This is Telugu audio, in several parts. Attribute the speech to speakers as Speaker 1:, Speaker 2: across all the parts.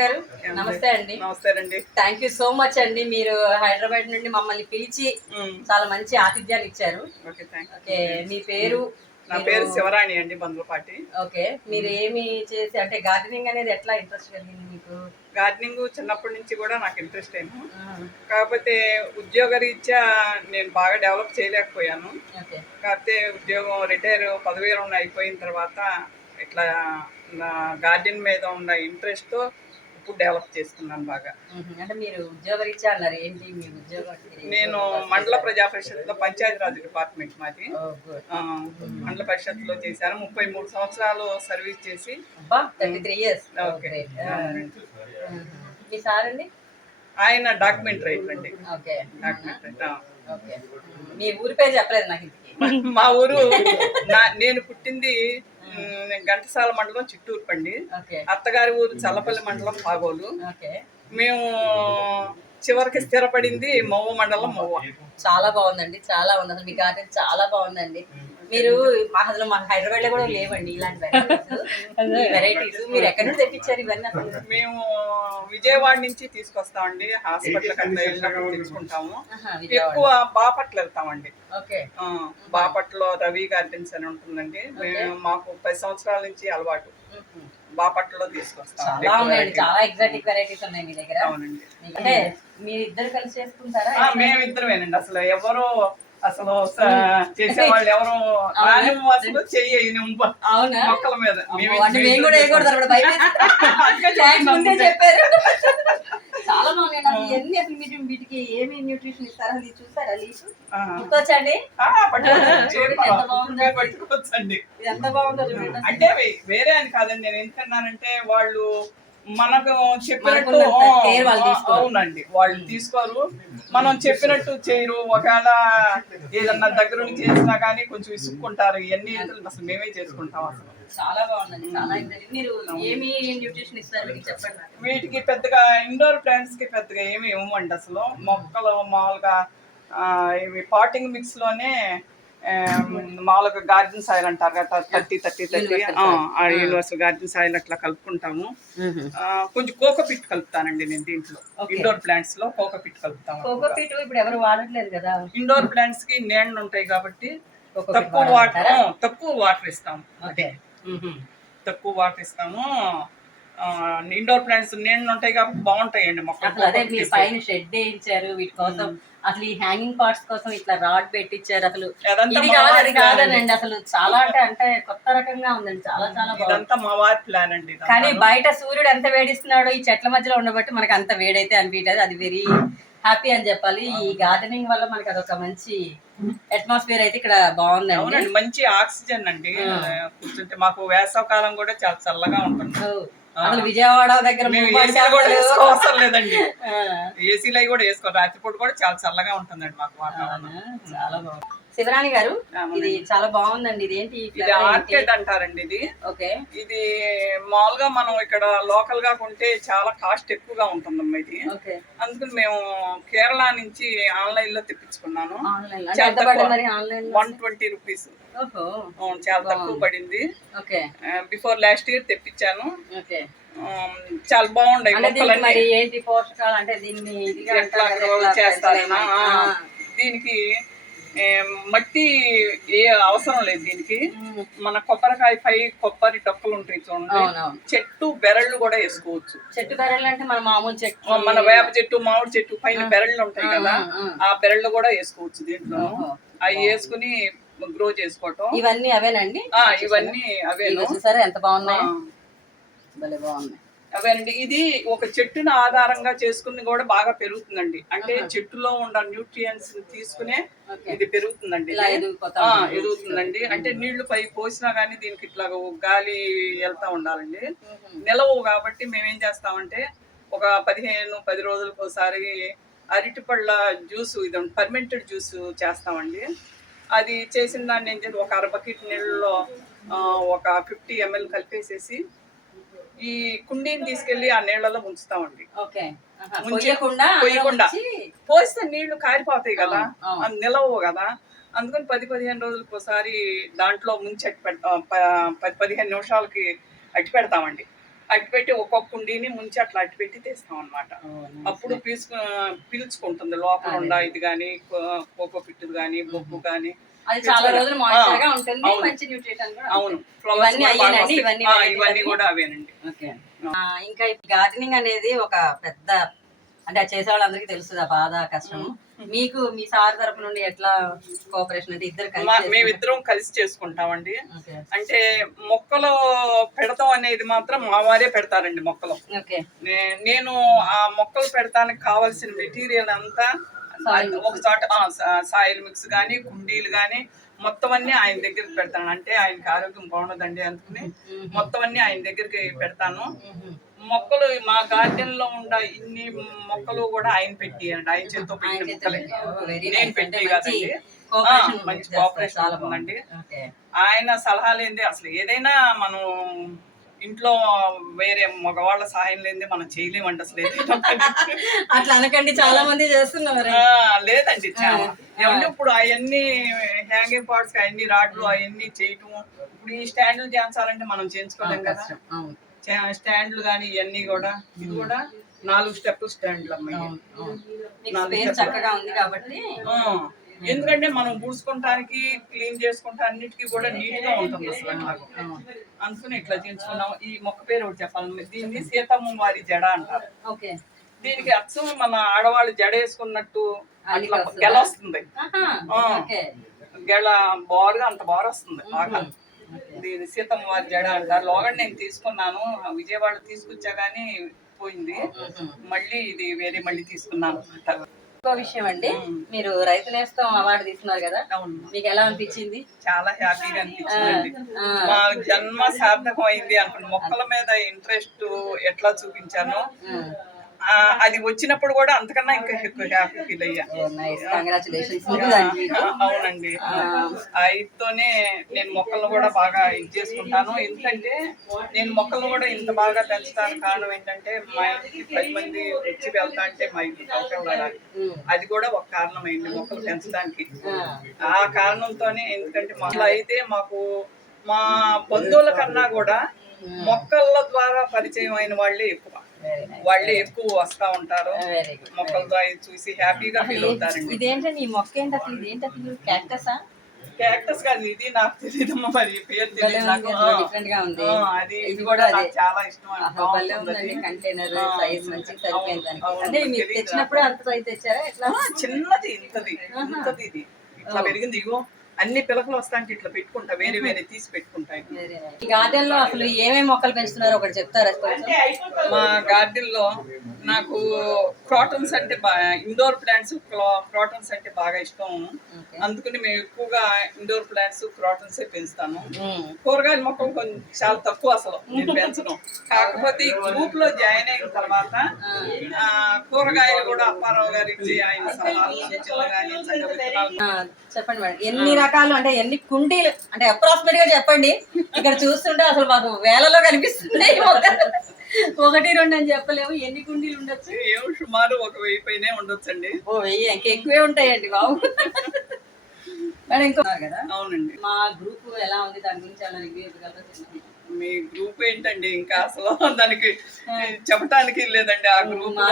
Speaker 1: గారు. నమస్తే అండి.
Speaker 2: నమస్తే అండి.
Speaker 1: థ్యాంక్ యూ సో మచ్ అండి. మీరు హైదరాబాద్ నుండి మమ్మల్ని పిలిచి చాలా మంచి ఆతిథ్యాన్ని ఇచ్చారు.
Speaker 2: ఓకే
Speaker 1: మీ పేరు?
Speaker 2: నా పేరు శివరాణి అండి బంధుపాటి
Speaker 1: ఓకే మీరు ఏమి చేసి అంటే గార్డెనింగ్ అనేది ఎట్లా ఇంట్రెస్ట్ కలిగింది మీకు?
Speaker 2: గార్డెనింగ్ చిన్నప్పటి నుంచి కూడా నాకు ఇంట్రెస్ట్ అయింది కాకపోతే ఉద్యోగ రీత్యా నేను బాగా డెవలప్ చేయలేకపోయాను. కాకపోతే ఉద్యోగం రిటైర్ పదవీరం అయిపోయిన తర్వాత ఇట్లా నా గార్డెన్ మీద ఉన్న ఇంట్రెస్ట్తో ఇప్పుడు డెవలప్ చేసుకున్నాను బాగా.
Speaker 1: అంటే మీరు ఉద్యోగ రీత్యా అన్నారు. ఏంటి మీ ఉద్యోగం
Speaker 2: నేను మండల ప్రజా పరిషత్లో పంచాయతీరాజ్ డిపార్ట్మెంట్ మాది. మండల పరిషత్లో చేశాను. ముప్పై మూడు సంవత్సరాలు సర్వీస్ చేసి.
Speaker 1: Thirty three years
Speaker 2: okay.
Speaker 1: మీ సార్ అండి?
Speaker 2: ఆయన డాక్యుమెంట్ రైటర్ అండి
Speaker 1: ఓకే
Speaker 2: డాక్యుమెంట్ రైటర్
Speaker 1: ఓకే. మీ ఊరి పేరు చెప్పలేదు నాకు
Speaker 2: మా ఊరు నా నేను పుట్టింది ఘంటసాల మండలం చిత్తూరు పండి.
Speaker 1: ఓకే.
Speaker 2: అత్తగారి ఊరు చల్లపల్లి మండలం పాగోలు
Speaker 1: ఓకే.
Speaker 2: మేము చివరికి స్థిరపడింది మవ్వ మండలం మవ్వ.
Speaker 1: చాలా బాగుందండి చాలా ఉంది అసలు మీ గార్డెన్ చాలా బాగుందండి. మీరు మా అసలు మాకు హైదరాబాద్లో కూడా లేవండి ఇలాంటి వెరైటీస్. మీరు ఎక్కడి నుండి తెప్పించారు ఇవన్నీ అసలు?
Speaker 2: మేము విజయవాడ నుంచి తీసుకొస్తామండి. హాస్పిటల్ వెళ్ళినప్పుడు తీసుకుంటాము. ఎక్కువ బాపట్ల వెళ్తామండి. బాపట్లో రవి గార్డెన్స్ అని ఉంటుందండి. మేము మాకు పది సంవత్సరాల నుంచి అలవాటు. బాపట్లలో తీసుకొస్తాం.
Speaker 1: చాలా ఉన్నాయండి. చాలా ఎగ్జాటిక్ వెరైటీస్ ఉన్నాయి మీ దగ్గర.
Speaker 2: అవునండి.
Speaker 1: అంటే మీరు ఇద్దరు కలిసి చేసుకుంటారా?
Speaker 2: ఆ, మేమిద్దరమేనండి. అసలు ఎవరు అసలు చేసేవాళ్ళు ఎవరు రానివ్వు అసలు చెయ్యి
Speaker 1: అవునా?
Speaker 2: మొక్కల మీద.
Speaker 1: మేము కూడా వేయకూడదు చెప్పారు. చాలా బాగున్నాయి నాకు ఇవన్నీ అసలు మీరు వీటికి ఏమి న్యూట్రిషన్ ఇస్తారా ఇది చూసారా
Speaker 2: ఆ.
Speaker 1: గుర్తొచ్చండి? ఎంత బాగుందో. చూడండి.
Speaker 2: అంటే వేరే అని కాదండి నేను ఎందుకన్నానంటే వాళ్ళు మనకు చెప్పినట్టు. అవునండి. వాళ్ళు తీసుకోరు. మనం చెప్పినట్టు చేయరు. ఒకవేళ ఏదన్నా దగ్గర నుంచి చేసినా కానీ కొంచెం విసుక్కుంటారు ఇవన్నీ అసలు మేమే చేసుకుంటాం అసలు.
Speaker 1: చాలా బాగుందండి. చాలా exciting. మీరు ఏమి న్యూట్రిషన్ ఇస్తారు వీటికి చెప్పండి.
Speaker 2: వీటికి పెద్దగా ఇండోర్ ప్లాంట్స్కి పెద్దగా ఏమి ఇవ్వమండి అసలు. మొక్కలు మామూలుగా ఇవి పాటింగ్ మిక్స్లోనే మామూలుగా గార్డెన్ సాయిల్ అంటారు కదా thirty thirty thirty universal garden soil అట్లా కలుపుకుంటాము. ఆ, కొంచెం కోకో పిట్ కలుపుతానండి నేను దీంట్లో. ఇండోర్ ప్లాంట్స్లో కోకో పిట్ కలుపుతాము
Speaker 1: కోకో పీట్ ఇప్పుడు ఎవరు వాడట్లేదు కదా.
Speaker 2: ఇండోర్ ప్లాంట్స్కి నీళ్ళు ఉంటాయి కాబట్టి తక్కువ వాటర్? తక్కువ వాటర్ ఇస్తాము. తక్కువ వాటర్ ఇస్తాము. ఇండోర్ ప్లాంట్స్ నీళ్ళు ఉంటాయి కాబట్టి బాగుంటాయండి
Speaker 1: అసలు అదే
Speaker 2: మొక్కలు
Speaker 1: మీరు పైన షెడ్ వేయించారు. వీటి కోసం అసలు ఈ హ్యాంగింగ్ పార్ట్స్ కోసం ఇట్లా రాడ్ పెట్టించారు అసలు. ఇది కాదు అది కాదనండి అసలు చాలా అంటే అంటే కొత్త రకంగా ఉందండి. చాలా చాలా బాగుంది.
Speaker 2: ప్లాన్ అండి.
Speaker 1: కానీ బయట సూర్యుడు ఎంత వేడిస్తున్నాడో ఈ చెట్ల మధ్యలో ఉండబట్టి మనకి అంత వేడైతే అనిపించదు అది వెరీ హ్యాపీ అని చెప్పాలి. ఈ గార్డెనింగ్ వల్ల మనకి అదొక మంచి అట్మాస్ఫియర్ అయితే ఇక్కడ బాగుందండి.
Speaker 2: అవునండి మంచి ఆక్సిజన్ అండి. కూర్చుంటే మాకు వేసవ కాలం కూడా చాలా చల్లగా ఉంటుంది.
Speaker 1: అసలు విజయవాడ దగ్గర.
Speaker 2: వేసుకోవసరం లేదండి ఏసీలు అవి కూడా వేసుకో రాత్రిపూట కూడా చాలా చల్లగా ఉంటుందండి మాకు వాతావరణం?
Speaker 1: చాలా బాగుంది. శివరాణి గారు ఇది చాలా బాగుందండి.
Speaker 2: ఇది
Speaker 1: ఏంటి?
Speaker 2: ఆర్కేడ్ అంటారండి ఇది.
Speaker 1: ఓకే.
Speaker 2: ఇది మామూలుగా మనం ఇక్కడ లోకల్గా కొంటే చాలా కాస్ట్ ఎక్కువగా ఉంటుందమ్మా ఇది.
Speaker 1: ఓకే.
Speaker 2: అందుకని మేము కేరళ నుంచి ఆన్లైన్లో తెప్పించుకున్నాను వన్ ట్వంటీ రూపీస్. చాలా తక్కువ పడింది. బిఫోర్ లాస్ట్ ఇయర్ తెప్పించాను. చాలా
Speaker 1: మరి ఏంటి పోషకాలు? అంటే దీన్ని
Speaker 2: దీనికి మట్టి ఏ అవసరం లేదు దీనికి. మన కొబ్బరికాయ పై కొబ్బరి డొక్కలు ఉంటాయి చూడండి. చెట్టు బెరళ్ళు కూడా వేసుకోవచ్చు.
Speaker 1: చెట్టు బెరళ్ళు అంటే మన మామూలు చెట్టు.
Speaker 2: మన వేప చెట్టు మామిడి చెట్టు పైన బెరళ్ళు ఉంటాయి కదా.
Speaker 1: ఆ,
Speaker 2: బెరళ్ళు కూడా వేసుకోవచ్చు దీంట్లో. అవి వేసుకుని గ్రో చేసుకోవటం.
Speaker 1: ఇవన్నీ అవేనండి?
Speaker 2: ఇవన్నీ అవేను.
Speaker 1: ఇవి చూసారా? ఎంత బాగున్నాయి? భలే బాగున్నాయి.
Speaker 2: అవేనండి ఇది ఒక చెట్టును ఆధారంగా చేసుకుని కూడా బాగా పెరుగుతుందండి. అంటే చెట్టులో ఉన్న న్యూట్రియన్స్ తీసుకునే. ఇది పెరుగుతుందండి. ఎదుగుతుందండి. అంటే నీళ్ళు పై పోసినా కానీ దీనికి ఇట్లా గాలి వెళ్తా ఉండాలండి. నిలవు కాబట్టి మేమేం చేస్తామంటే ఒక పదిహేను పది రోజులకు ఒకసారి అరటిపళ్ళ జ్యూస్ ఇది పర్మెంటెడ్ జ్యూస్ చేస్తామండి. అది చేసిన దాన్ని ఏం చేసి ఒక అర బకెట్ నీళ్ళలో ఒక ఫిఫ్టీ ఎంఎల్ కలిపేసేసి ఈ కుండీని తీసుకెళ్ళి ఆ నీళ్ళలో ఉంచుతామండి
Speaker 1: ఓకే. ఆహా,
Speaker 2: ముంచి-
Speaker 1: పొయ్యకుండా
Speaker 2: పొయ్యకుండా.
Speaker 1: ఉంచి,
Speaker 2: పోస్తే నీళ్ళు కారిపోతాయి కదా
Speaker 1: అవును.
Speaker 2: అది నిలవు కదా. అందుకని పది పదిహేను రోజులకు ఒకసారి దాంట్లో ముంచి అట్టి పది పదిహేను నిమిషాలకి అట్టి పెడతామండి. అట్టిపెట్టి ఒక్కొక్క కుండీని ముంచి అట్లా అట్టిపెట్టి తీస్తాం అన్నమాట అప్పుడు పీల్చుకు పీల్చుకుంటుంది. లోపల ఉండ ఇది కానీ కోకో పిట్టుది కానీ బొగ్గు కానీ
Speaker 1: అది చాలా రోజులు మాయిశ్చర్గా ఉంటుంది. మంచి న్యూట్రిషన్ కూడా
Speaker 2: అవును.
Speaker 1: ఇవన్నీ అయ్యేనండి. ఇవన్నీ
Speaker 2: ఇవన్నీ? కూడా అవేనండి.
Speaker 1: ఓకే. ఇంకా గార్డెనింగ్ అనేది ఒక పెద్ద అంటే అది చేసే వాళ్ళందరికీ తెలుసు ఆ బాధ కష్టం మీకు మీ సార్ తరపు నుండి ఎట్లా కోఆపరేషన్ అంటే ఇద్దరు?
Speaker 2: మేమిద్దరం కలిసి చేసుకుంటామండి. అంటే మొక్కలు పెడతాం అనేది మాత్రం మా వారే పెడతారండి మొక్కలు. నేను ఆ మొక్కలు పెడతానికి కావాల్సిన మెటీరియల్ అంతా ఒక చోట సాయిల్ మిక్స్ కానీ కుండీలు కానీ మొత్తం అన్ని ఆయన దగ్గరికి పెడతాను. అంటే ఆయనకి ఆరోగ్యం బాగుండదండి అందుకని మొత్తం అన్ని ఆయన దగ్గరికి పెడతాను. మొక్కలు మా గార్డెన్లో ఉన్న ఇన్ని మొక్కలు కూడా ఆయన పెట్టి ఆయన చేతితో పెట్టిన నేను పెట్టి కదండి. మంచి కోఆపరేషన్
Speaker 1: ఓకే.
Speaker 2: ఆయన సలహాలు ఏంది అసలు ఏదైనా మనం ఇంట్లో వేరే మగవాళ్ళ సహాయం లేనిదే మనం చేయలేమండి అసలు.
Speaker 1: అట్లా అనకండి చాలా మంది చేస్తున్నారు.
Speaker 2: లేదండి ఏమంటే ఇప్పుడు అవన్నీ హ్యాంగింగ్ పార్ట్స్ అవన్నీ రాడ్లు అవన్నీ చేయటం ఇప్పుడు ఈ స్టాండ్లు చేయించాలంటే మనం చేయించుకోలేం కదా. స్టాండ్లు కానీ ఇవన్నీ కూడా ఇది కూడా నాలుగు స్టెప్ స్టాండ్లు అమ్మాయి.
Speaker 1: చక్కగా ఉంది కాబట్టి
Speaker 2: ఎందుకంటే మనం పూడ్చుకుంటానికి క్లీన్ చేసుకుంటా అన్నిటికీ కూడా నీట్గా ఉంటుంది అసలు. అందుకని ఇట్లా చేయించుకున్నాం ఈ మొక్క పేరు ఒకటి చెప్పాలి దీన్ని సీతమ్మ వారి జడ అంటారు. దీనికి అచ్చం మన ఆడవాళ్ళు జడ వేసుకున్నట్టు అట్లా? గెల వస్తుంది. గెల బారుగా అంత బారు వస్తుంది బాగా. దీని సీతమ్మ వారి జడ అంటారు. లోగడ నేను తీసుకున్నాను. విజయవాడ తీసుకొచ్చా గానీ పోయింది మళ్ళీ ఇది వేరే మళ్ళీ తీసుకున్నాను.
Speaker 1: ఇంకో విషయం అండి. మీరు రైతు నేస్తం అవార్డు తీసుకున్నారు కదా. మీకు ఎలా అనిపించింది?
Speaker 2: చాలా హ్యాపీగా అనిపించిందండి
Speaker 1: ఆ,
Speaker 2: మా జన్మ సార్థకం అయింది అనుకున్న మొక్కల మీద ఇంట్రెస్ట్ ఎట్లా చూపించాను. అది వచ్చినప్పుడు కూడా అంతకన్నా ఇంకా ఎక్కువ హ్యాపీ ఫీల్ అయ్యా. అవునండి. అయితోనే నేను మొక్కలను కూడా బాగా ఇది చేసుకుంటాను. ఎందుకంటే నేను మొక్కలను కూడా ఇంత బాగా పెంచడానికి కారణం ఏంటంటే మా ఇంటికి పది మంది వచ్చి వెళ్తా అంటే మా ఇంటికి అవసరం పడాలి అది కూడా ఒక కారణం అయింది మొక్కలు పెంచడానికి. ఆ. కారణంతోనే ఎందుకంటే మొక్కలు అయితే మాకు మా బంధువుల కన్నా కూడా మొక్కల ద్వారా పరిచయం అయిన వాళ్ళే ఎక్కువ. వాళ్ళే ఎక్కువ వస్తా ఉంటారు.
Speaker 1: వెరీ గుడ్
Speaker 2: మొక్కల ద్వారా చూసి హ్యాపీగా ఫీల్ అవుతారండి
Speaker 1: ఇదేంటండి ఈ మొక్క ఏంటి అసలు? ఇదేంటి అసలు? క్యాక్టసా
Speaker 2: క్యాక్టస్ కాదు ఇది నాకు తెలియదు మరి పేరు తెలియదు
Speaker 1: డిఫరెంట్గా ఉంది.
Speaker 2: అది
Speaker 1: ఇది కూడా
Speaker 2: నాకు చాలా ఇష్టం
Speaker 1: భలే ఉందండి. కంటైనర్ సైజ్ మంచిగా సరిపోయింది దానికి. అంటే మీరు తెచ్చినప్పుడు అంత సైజ్ తెచ్చారా? ఎట్లా?
Speaker 2: చిన్నది ఇంతది ఇంతది ఇది. ఇట్లా పెరిగింది ఇగో. అన్ని పిలకలు వస్తాంటే ఇట్లా పెట్టుకుంటా వేరే వేరే తీసి పెట్టుకుంటా ఇట్లా.
Speaker 1: Very nice. ఈ గార్డెన్లో అసలు ఏమేమి మొక్కలు పెంచుతున్నారో ఒకటి చెప్తారా?
Speaker 2: మా గార్డెన్లో నాకు క్రాటన్స్ అంటే ఇండోర్ ప్లాంట్స్ క్రాటన్స్ అంటే బాగా ఇష్టం. అందుకని మేము ఎక్కువగా ఇండోర్ ప్లాంట్స్ క్రాటన్స్ పెంచుతాను. కూరగాయల మొక్కలు కొంచెం చాలా తక్కువ అసలు నేను పెంచడం కాకపోతే ఈ గ్రూప్లో జాయిన్ అయిన తర్వాత కూరగాయలు కూడా అప్పారావు గారు ఆయన
Speaker 1: చెప్పండి మేడం ఎన్ని రకాలు అంటే ఎన్ని కుండీలు అంటే అప్రాక్సిమేట్గా చెప్పండి. ఇక్కడ చూస్తుంటే అసలు మాకు వేలలో కనిపిస్తున్నాయి మొక్కలు. ఒకటి రెండు అని చెప్పలేము. ఎన్ని కుండీలు ఉండొచ్చు?
Speaker 2: ఏం సుమారు ఒక వెయ్యి పైనే ఉండొచ్చండి.
Speaker 1: ఓ వెయ్యి ఇంకా ఎక్కువే ఉంటాయండి బాబు. మేడం ఇంకో కదా
Speaker 2: అవునండి.
Speaker 1: మా గ్రూప్ ఎలా ఉంది? దాని గురించి ఏమైనా రివ్యూ ఇవ్వగలరా.
Speaker 2: మీ గ్రూప్ ఏంటండి? ఇంకా అసలు దానికి చెప్పటానికి లేదండి. ఆ గ్రూప్లో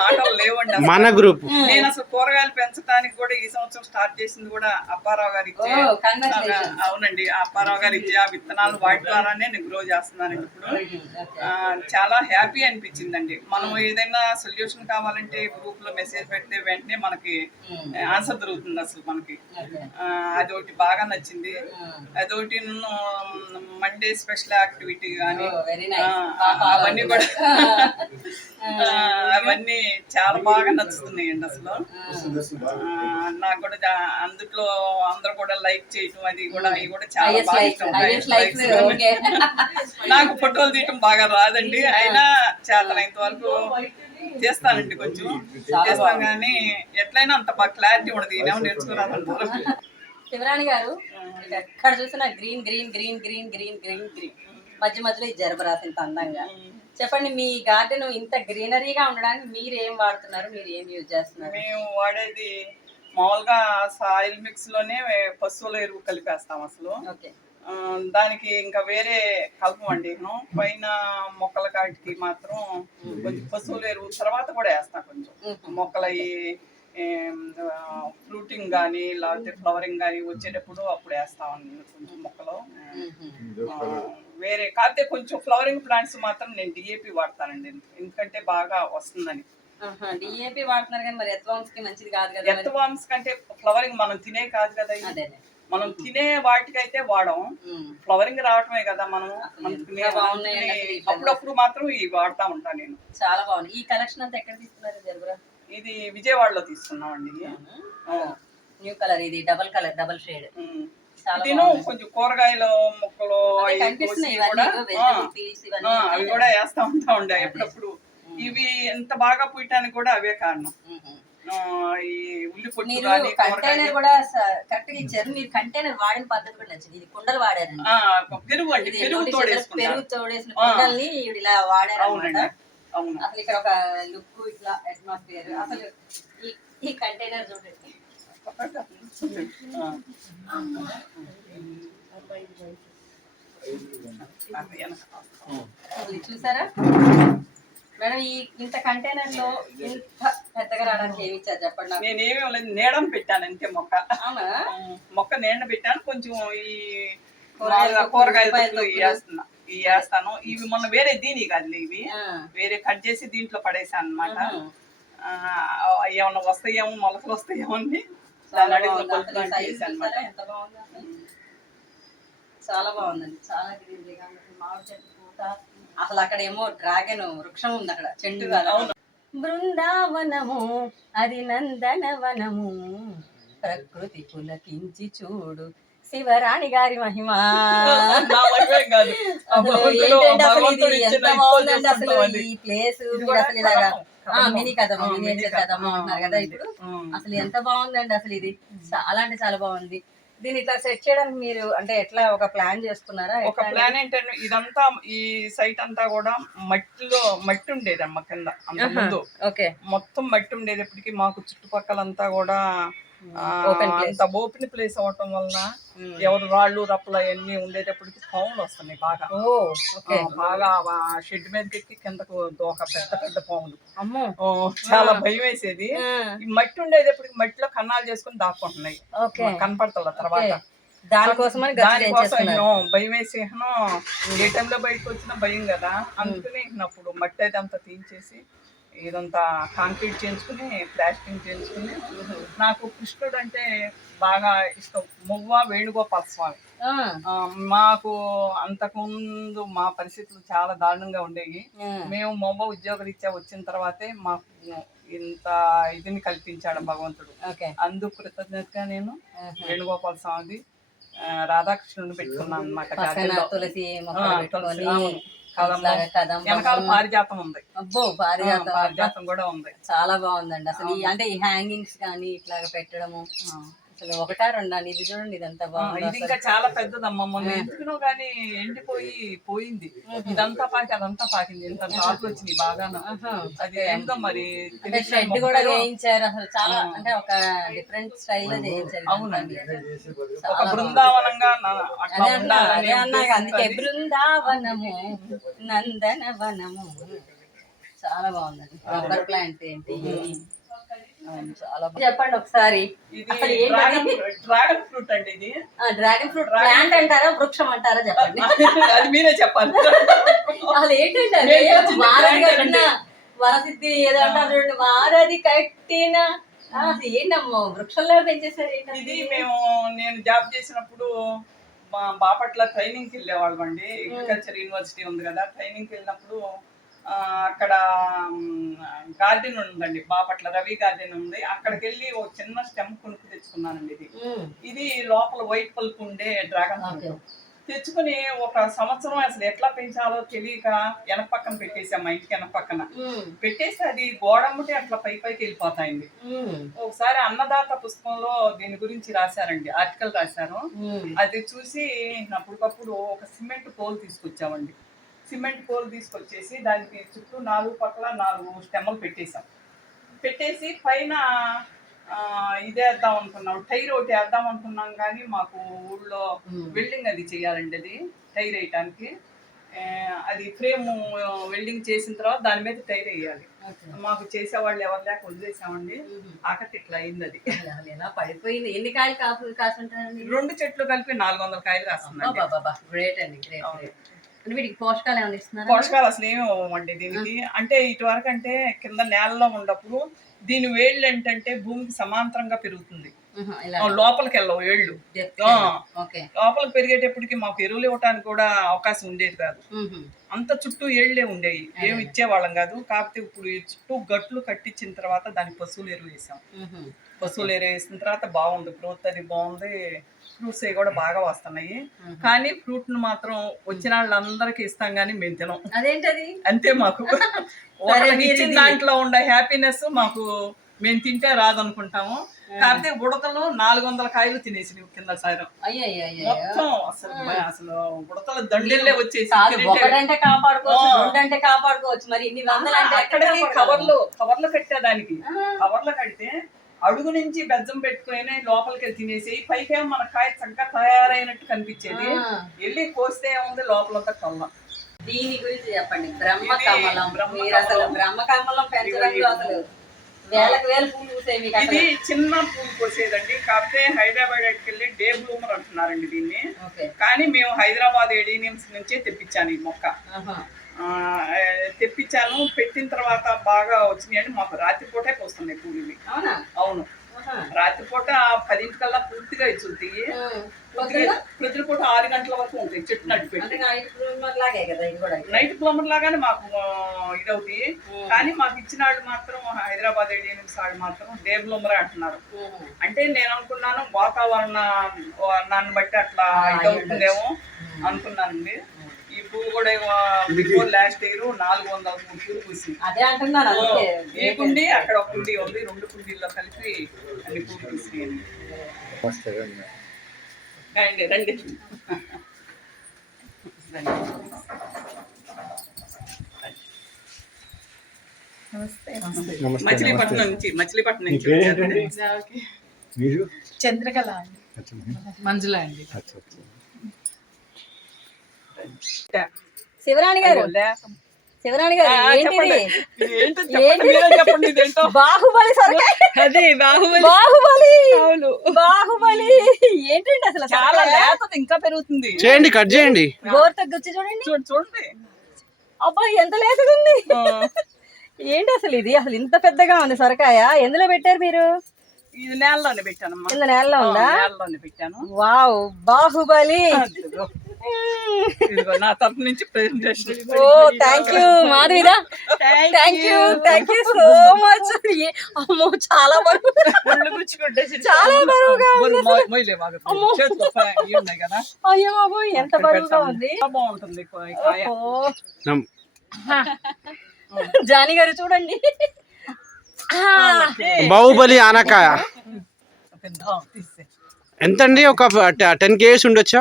Speaker 1: మాటలు
Speaker 2: లేవండి.
Speaker 3: మన గ్రూప్
Speaker 2: నేను అసలు కూరగాయలు పెంచడానికి కూడా ఈ సంవత్సరం స్టార్ట్ చేసింది కూడా అప్పారావు గారు అవునండి ఆ అప్పారావు గారు ఇచ్చే ఆ విత్తనాలు వాటి ద్వారానే నేను గ్రో చేస్తున్నానండి ఇప్పుడు. చాలా హ్యాపీ అనిపించిందండి. మనం ఏదైనా సొల్యూషన్ కావాలంటే గ్రూప్లో మెసేజ్ పెడితే వెంటనే మనకి. ఆన్సర్ దొరుకుతుంది అసలు మనకి. అదొకటి బాగా నచ్చింది. అదొకటి మండే స్పెషల్ యాక్టివిటీ కానీ అవన్నీ కూడా ఆ, అవన్నీ చాలా బాగా నచ్చుతున్నాయండి అసలు. నాకు కూడా అందుట్లో అందరూ కూడా లైక్ చేయటం అది కూడా అవి కూడా చాలా
Speaker 1: Highest
Speaker 2: బాగా ఇష్టం. నాకు ఫోటోలు తీయటం బాగా రాదండి. అయినా చేతనైనంత వరకు. చేస్తానండి కొంచెం. చేస్తాం కానీ ఎట్లయినా అంత బాగా క్లారిటీ ఉండదు ఈయనేమో నేర్చుకున్నారంటారు
Speaker 1: శివరాణి గారు ఎక్కడ చూసినా green green green green green green green. మధ్య మధ్యలో ఈ జరబరాసి ఇంత అందంగా. చెప్పండి మీ గార్డెన్ ఇంత గ్రీనరీగా ఉండడానికి మీరు ఏం వాడుతున్నారు? మీరు ఏం యూజ్ చేస్తున్నారు?
Speaker 2: మేము వాడేది మామూలుగా సాయిల్ మిక్స్లోనే పశువుల ఎరువు కలిపేస్తాం అసలు. దానికి ఇంకా వేరే కలపమండి నేను పైన మొక్కల కాటికి మాత్రం కొంచెం పశువుల ఎరువు తర్వాత కూడా వేస్తా కొంచెం. మొక్కల ఈ ఫ్రూటింగ్ కానీ లేకపోతే ఫ్లవరింగ్ కానీ వచ్చేటప్పుడు అప్పుడు వేస్తామండి కొంచెం మొక్కలు. వేరే కాకపోతే కొంచెం ఫ్లవరింగ్ ప్లాంట్స్ మాత్రం నేను డిఏపి వాడతానండి. ఎందుకంటే బాగా వస్తుందని.
Speaker 1: డిఏపి వాడుతున్నారు కానీ మరి ఎత్వాంస్కి మంచిది కాదు కదా మరి.
Speaker 2: ఎత్తవామ్స్ కంటే ఫ్లవరింగ్ మనం తినే కాదు కదా.
Speaker 1: అదే
Speaker 2: మనం తినే వాటికైతే వాడం. ఫ్లవరింగ్ రావటమే కదా మనం. అప్పుడప్పుడు మాత్రం ఇవి వాడుతా ఉంటాను నేను.
Speaker 1: చాలా బాగుంది. ఈ కలెక్షన్ అంతా ఎక్కడ తీసుకున్నారు జరుపురా
Speaker 2: ఇది విజయవాడలో తీసుకున్నామండి ఆ.
Speaker 1: న్యూ కలర్ ఇది డబల్ కలర్ డబల్ షేడ్ బాగుంది.
Speaker 2: కొంచెం కూరగాయల మొక్కలు అవి కూడా వేస్తా ఉంటా ఉండే ఎప్పుడప్పుడు. ఇవి ఎంత బాగా పూయటానికి కూడా అవే కారణం.
Speaker 1: మ్మ్.
Speaker 2: ఆ, ఈ ఉల్లి పొట్టు
Speaker 1: మీరు
Speaker 2: కానీ
Speaker 1: కంటైనర్ కూడా కరెక్ట్గా ఇచ్చారు. మీరు కంటైనర్ వాడిన పద్ధతి కూడా నచ్చింది. ఇది కుండలు వాడారండి.
Speaker 2: ఆ, పెరుగు అండి.
Speaker 1: తోడేసిన కుండల్ని ఇలా
Speaker 2: అవునండి. అవును
Speaker 1: అసలు ఇక్కడ ఒక లుక్ ఇట్లా అట్మాస్ఫియర్ అసలు ఈ ఈ కంటైనర్ చూడండి చూసారా? మేడం ఈ ఇంత కంటైనర్లో ఇంత పెద్దగా రావడానికి ఏమి ఇచ్చారు చెప్పండి
Speaker 2: నేనేమీ నీడను పెట్టాను అంతే మొక్క.
Speaker 1: అవునా?
Speaker 2: మొక్క నీడ పెట్టాను. కొంచెం ఈ
Speaker 1: కూరగాయల.
Speaker 2: వేస్తున్నా. ఇవి వేస్తాను ఇవి మొన్న వేరే దీని కాదు ఇవి. వేరే కట్ చేసి దీంట్లో పడేసాను అనమాట. ఏమన్నా వస్తాయేమో మొలకలు వస్తాయేమో అని
Speaker 1: చాలా
Speaker 2: దాని అనమాట
Speaker 1: బాగుందండి. చాలా గ్రీనరీగా. మామిడి చెట్టు పూత. అసలు అక్కడ ఏమో డ్రాగన్ వృక్షం ఉంది అక్కడ చెట్టు బృందావనము అది నందనవనము. ప్రకృతి పులకించి చూడు శివరాణి గారి మహిమ.
Speaker 2: కాదు.
Speaker 1: అసలు. ఈ ప్లేస్ మీరు అసలు ఇలాగా మినీ కథము అంటున్నారు కదా ఇప్పుడు. అసలు ఎంత బాగుందండి అసలు ఇది. చాలా అంటే చాలా బాగుంది. దీన్ని ఇట్లా సెట్ చేయడానికి మీరు అంటే ఎట్లా ఒక ప్లాన్ చేసుకున్నారా
Speaker 2: ఒక ప్లాన్ ఏంటంటే ఇదంతా ఈ సైట్ అంతా కూడా మట్టిలో మట్టి ఉండేదమ్మ కింద అంత ముందు.
Speaker 1: ఓకే.
Speaker 2: మొత్తం మట్టి ఉండేటప్పటికి మాకు చుట్టుపక్కలంతా కూడా. అంత ఓపెన్ ప్లేస్ అవటం వలన ఎవరు రాళ్ళు రప్పలు అవన్నీ ఉండేటప్పటికి పాములు వస్తున్నాయి బాగా. బాగా షెడ్ మీదకి ఎక్కి కిందకు దోక పెద్ద పెద్ద పాములు. చాలా భయం వేసేది. ఈ మట్టి ఉండేటప్పటికి మట్టిలో కన్నాలు చేసుకుని దాక్కుంటున్నాయి. కనపడతా తర్వాత.
Speaker 1: దానికోసమని
Speaker 2: దానికోసం భయం వేసి ఏ టైంలో బయటకు వచ్చినా భయం కదా. అందుకని అప్పుడు మట్టి అయితే అంతా తీయించేసి ఇదంతా కాంక్రీట్ చేయించుకుని ప్లాస్టింగ్ చేయించుకుని నాకు కృష్ణుడు అంటే బాగా ఇష్టం. మువ్వ వేణుగోపాల స్వామి. మాకు అంతకుముందు మా పరిస్థితులు చాలా దారుణంగా ఉండేవి. మేము మొవ్వ ఉద్యోగరీత్యా వచ్చిన తర్వాతే మాకు ఇంత ఇదిని కల్పించాడు భగవంతుడు.
Speaker 1: ఓకే.
Speaker 2: అందుకు కృతజ్ఞతగా నేను. వేణుగోపాల స్వామిది రాధాకృష్ణుని పెట్టుకున్నాను అనమాట
Speaker 1: తులసి
Speaker 2: వెనకాల పారిజాతం ఉంది.
Speaker 1: అబ్బో పారిజాతం.
Speaker 2: పారిజాతం కూడా ఉంది.
Speaker 1: చాలా బాగుందండి. అసలు అంటే ఈ హ్యాంగింగ్స్ కానీ ఇట్లాగా పెట్టడము. అసలు ఒకటా రెండా? ఇది చూడండి ఇదంతా బాగుంది
Speaker 2: ఇది ఇంకా చాలా పెద్దదమ్మా. మొన్న ఎందుకునో కానీ ఎండిపోయి పోయింది. ఇదంతా పాకి అదంతా పాకింది. ఇంత వచ్చినాయి బాగాను. అది ఏందో మరి
Speaker 1: అంటే. షెడ్ కూడా చేయించారు అసలు. చాలా అంటే ఒక డిఫరెంట్ స్టైల్లో చేయించారు
Speaker 2: అవునండి.
Speaker 1: చాలా
Speaker 2: ఒక బృందావనంగా
Speaker 1: అదే అన్నా అదే అన్నా అందుకే
Speaker 2: అది.
Speaker 1: బృందావనము నందనవనము. చాలా బాగుందండి. రబ్బర్ ప్లాంట్ ఏంటి. చెప్పండి ఒకసారి.
Speaker 2: డ్రాగన్ ఫ్రూట్ అండి ఇది.
Speaker 1: డ్రాగన్ ఫ్రూట్ ప్లాంట్ అంటారా వృక్షం అంటారా చెప్పండి.
Speaker 2: అది మీరే చెప్పాలి.
Speaker 1: అసలు ఏంటంటే వరసిద్ధి ఏదో అంటారు చూడండి వారధి కట్టిన. ఏంటమ్మో వృక్షంలో పెంచేసారు
Speaker 2: ఇది మేము నేను జాబ్ చేసినప్పుడు మా బాపట్ల ట్రైనింగ్కి వెళ్ళేవాళ్ళం అండి. అగ్రికల్చర్ యూనివర్సిటీ ఉంది కదా ట్రైనింగ్కి వెళ్ళినప్పుడు అక్కడ గార్డెన్ ఉందండి బాపట్ల రవి గార్డెన్ ఉంది. అక్కడికి వెళ్ళి ఒక చిన్న స్టెమ్ కొనుక్కు తెచ్చుకున్నానండి ఇది. ఇది లోపల వైట్ పల్ప్ ఉండే డ్రాగన్ తెచ్చుకుని ఒక సంవత్సరం అసలు ఎట్లా పెంచాలో తెలియక వెనక పక్కన పెట్టేసాం మా ఇంటికి వెనక పక్కన పెట్టేసి అది గోడమ్మటి అట్లా పై పైకి వెళ్ళిపోతాయండి. ఒకసారి అన్నదాత పుస్తకంలో దీని గురించి రాశారండి ఆర్టికల్ రాశారు. అది చూసి అప్పటికప్పుడు ఒక సిమెంట్ పోల్ తీసుకొచ్చామండి. సిమెంట్ పోల్ తీసుకొచ్చేసి దానికి చుట్టూ నాలుగు పక్కల నాలుగు స్టెమ్మలు పెట్టేశాం. పెట్టేసి పైన ఇదే వేద్దాం అనుకున్నాం. టైర్ ఒకటి వేద్దాం అనుకున్నాం కానీ మాకు ఊళ్ళో వెల్డింగ్ అది చేయాలండి అది టైర్ వేయటానికి. అది ఫ్రేమ్ వెల్డింగ్ చేసిన తర్వాత దాని మీద టైర్ వేయాలి. మాకు చేసేవాళ్ళు ఎవరు లేక వదిలేసామండి. ఆకటి ఇట్లా అయింది అది
Speaker 1: ఎలా పడిపోయింది? ఎన్ని కాయలు కాపు కాసుంటారండి
Speaker 2: రెండు చెట్లు కలిపి నాలుగు వందల కాయలు కాస్తున్నాయి
Speaker 1: బాబా గ్రేట్ అండి గ్రేట్. అంటే వీటికి పోషకాలు ఏమైనా ఇస్తున్నారా
Speaker 2: పోషకాలు అసలు ఏమి అవ్వమండి దీనికి. అంటే ఇటువరకు అంటే కింద నేలలో ఉన్నప్పుడు దీని వేళ్ళు ఏంటంటే భూమికి సమాంతరంగా పెరుగుతుంది. లోపలికి వెళ్ళవు.
Speaker 1: ఓకే.
Speaker 2: లోపలికి పెరిగేటప్పటికి మాకు ఎరువులు ఇవ్వడానికి కూడా అవకాశం ఉండేది కాదు. అంత చుట్టూ ఏళ్ళే ఉండేవి. ఏమి ఇచ్చేవాళ్ళం కాదు. కాకపోతే ఇప్పుడు చుట్టూ గట్లు కట్టించిన తర్వాత దానికి పశువులు ఎరువు వేసాం. పశువులు ఎరువు వేసిన తర్వాత బాగుంది. గ్రోత్ అది బాగుంది. ఫ్రూట్స్ అవి కూడా బాగా వస్తున్నాయి. కానీ ఫ్రూట్ను మాత్రం వచ్చిన వాళ్ళందరికీ ఇస్తాం కానీ మేము తినం.
Speaker 1: అదేంటది?
Speaker 2: అంతే మాకు. ఇచ్చిన దాంట్లో ఉండే హ్యాపీనెస్ మాకు మేము తింటే రాదనుకుంటాము. కాకపోతే బుడతలు నాలుగు వందల కాయలు తినేసి కింద సాయం మొత్తం అసలు అసలు బుడతల దండెల్లే వచ్చేసి
Speaker 1: ఒకటంటే కాపాడుకోవచ్చు. రెండంటే కాపాడుకోవచ్చు. మరి ఇన్ని వందలు అంటే?
Speaker 2: కవర్లు కవర్లు కట్టేదానికి. కవర్లు కడితే అడుగు నుంచి బెజ్జం పెట్టుకుని లోపలికి తినేసి పైకేమో మన కాయ చక్కగా తయారైనట్టు కనిపించేది. వెళ్ళి కోస్తే ఏముంది? లోపలంతా కళ్ళ
Speaker 1: దీని గురించి చెప్పండి. బ్రహ్మ కమలం.
Speaker 2: బ్రహ్మ
Speaker 1: మీరు అసలు. బ్రహ్మ కమలం పెంచడంలో అసలు వేలకు వేలు పూలు
Speaker 2: ఇది చిన్న పూలు కోసేదండి. కాకపోతే హైదరాబాద్ వెళ్ళి డే బ్లూమర్ అంటున్నారండి దీన్ని. కానీ మేము హైదరాబాద్ ఎడీనియమ్స్ నుంచే తెప్పించాను ఈ మొక్క. తెప్పించాను. పెట్టిన తర్వాత బాగా వచ్చినాయండి మాకు రాత్రిపూటే వస్తున్నాయి పూలు ఇవి
Speaker 1: అవునా.
Speaker 2: రాత్రిపూట పదింటికల్లా పూర్తిగా ఇచ్చుతాయి ప్రతిపూట ఆరు గంటల వరకు ఉంటాయి చెట్టు నడిపి
Speaker 1: నైట్
Speaker 2: ప్లంబర్ లాగానే మాకు ఇదవుతాయి. కానీ మాకు ఇచ్చిన వాళ్ళు మాత్రం హైదరాబాద్ ఏడియన్స్ వాళ్ళు మాత్రం డే బ్లూమర్ అంటున్నారు. అంటే నేను అనుకున్నాను వాతావరణ నాన్ని బట్టి అట్లా ఇదవుతుందేమో అనుకున్నానండి. పువ్వు కూడా బిఫోర్ లాస్ట్ ఇయర్ నాలుగు వందల మూడు పూలు పూసింది
Speaker 1: అదే అంటున్నాను
Speaker 2: కుండి అక్కడ ఒక కుండి ఉంది రెండు కుండీల్లో కలిపి అన్ని పూలు పూసినాయండి రండి. రండి మచిలీపట్నం నుంచి మచిలీపట్నం నుంచి
Speaker 4: చంద్రకళ అండి. మంజుల అండి.
Speaker 1: శివరాణి గారు. శివరాణి గారు
Speaker 2: ఆ,
Speaker 1: ఏంటిది?
Speaker 2: చెప్పండి. ఇది ఏంటో చెప్పండి మీరే చెప్పండి ఇదేంటో.
Speaker 1: బాహుబలి సొరకాయ.
Speaker 2: అదే బాహుబలి.
Speaker 1: బాహుబలి. బాహుబలి. ఏంటండి అసలు
Speaker 2: చాలా? లేతది ఇంకా పెరుగుతుంది.
Speaker 5: చేయండి కట్ చేయండి.
Speaker 1: గోరుతో గుచ్చి చూడండి.
Speaker 2: చూడండి.
Speaker 1: అబ్బా ఎంత లేతగా ఉంది
Speaker 2: ఆ,
Speaker 1: ఏంటి అసలు ఇది? అసలు ఇంత పెద్దగా ఉంది సొరకాయ. ఎందులో పెట్టారు మీరు?
Speaker 2: ఇది నేలలోనే పెట్టానమ్మా.
Speaker 1: కింద నేలలో ఉందా?
Speaker 2: నేలలోనే పెట్టాను.
Speaker 1: వావ్ బాహుబలి.
Speaker 2: నా తరపు నుంచి presentation
Speaker 1: oh thank you మాధవిరా thank you thank you so much అమ్మో చాలా బరువు చాలా బరువుగా ఉంది అమ్మో.
Speaker 2: చేతిలో ఇవి ఉన్నాయి కదా
Speaker 1: అయ్యో బాబు ఎంత బరువుగా ఉంది
Speaker 2: చాలా బాగుంటుంది ఈ కాయ
Speaker 1: ఓ
Speaker 5: నమ్-
Speaker 1: జానీ గారు చూడండి ఆ,
Speaker 5: బాహుబలి ఆనకాయ
Speaker 2: పెద్ద తీసే
Speaker 5: ఎంతండి? ఒక టెన్ కేజీస్ ఉండొచ్చా?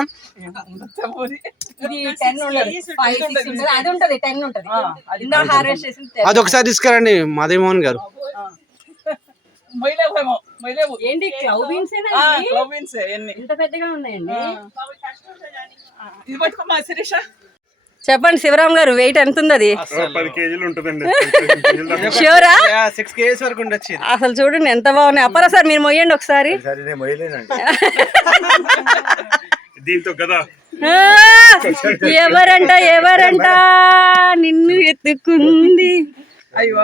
Speaker 1: అది ఉంటది టెన్ ఉంటది.
Speaker 2: ఆ, అది
Speaker 1: ఇందా హార్వెస్ట్ చేసిన 10.
Speaker 5: అది ఒకసారి తీసుకురండి మాధవమోహన్ గారు.
Speaker 1: ఇంత పెద్దగా ఉన్నాయండి. చెప్పండి శివరామ్ గారు వెయిట్ ఎంత ఉంది అది. షూరా
Speaker 5: సిక్స్ కేజీస్ వరకు ఉండొచ్చు
Speaker 1: అసలు చూడండి ఎంత బాగున్నాయి. అప్పరా సార్ మీరు మొయ్యండి ఒకసారి.
Speaker 3: దీంతో కదా.
Speaker 1: ఎవరంట ఎవరంట నిన్ను ఎత్తుకుంది.
Speaker 2: అయ్యో.